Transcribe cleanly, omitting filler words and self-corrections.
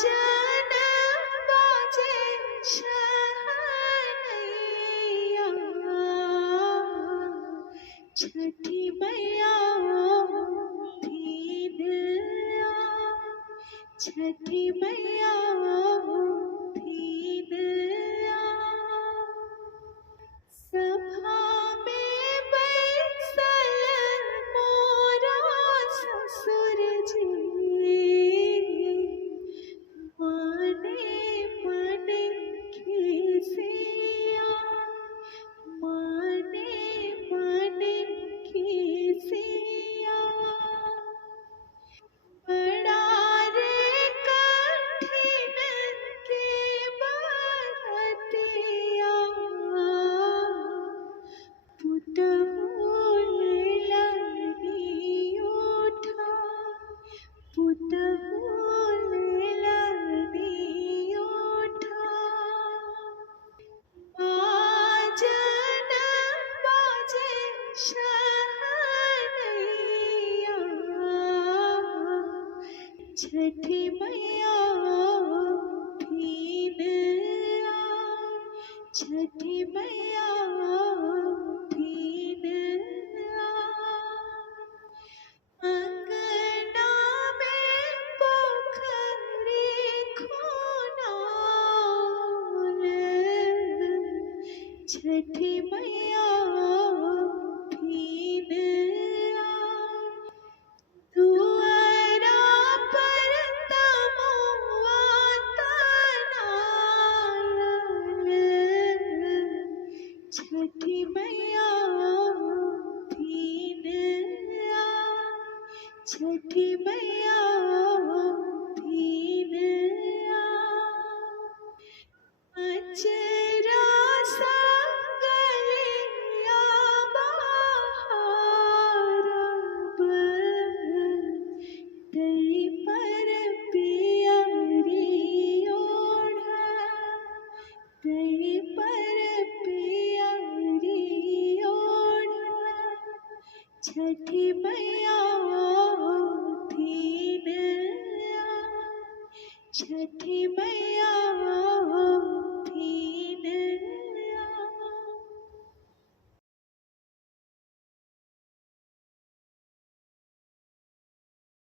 जन बाजे शहनैया, छठी मैया दीन आ, छठी मैया दीन आ। सभा में बैसल मोरा ससुर जी, माने मन खिसिया, माने मन खिसिया। बड़ा रे कठिन के बरतिया, पुतहुल लनी उठा, पुतहुल लनी उठा। बाजन बाजे शहनैया, छठी मैया दीन आ, छठी मैया दीन आ। अंगना में पोखरी खोनाल, छठी मैया दीन आ। दुआरा पर तमुआ तनाल, छठी मैया दीन आ, छठी मैया दीन आ। अचरा संगलिया बहारब, तई पर पियरी ओढ़ा, तई पर पियरी ओढ़ा। छठी मैया दीन आ, छठी मैया दीन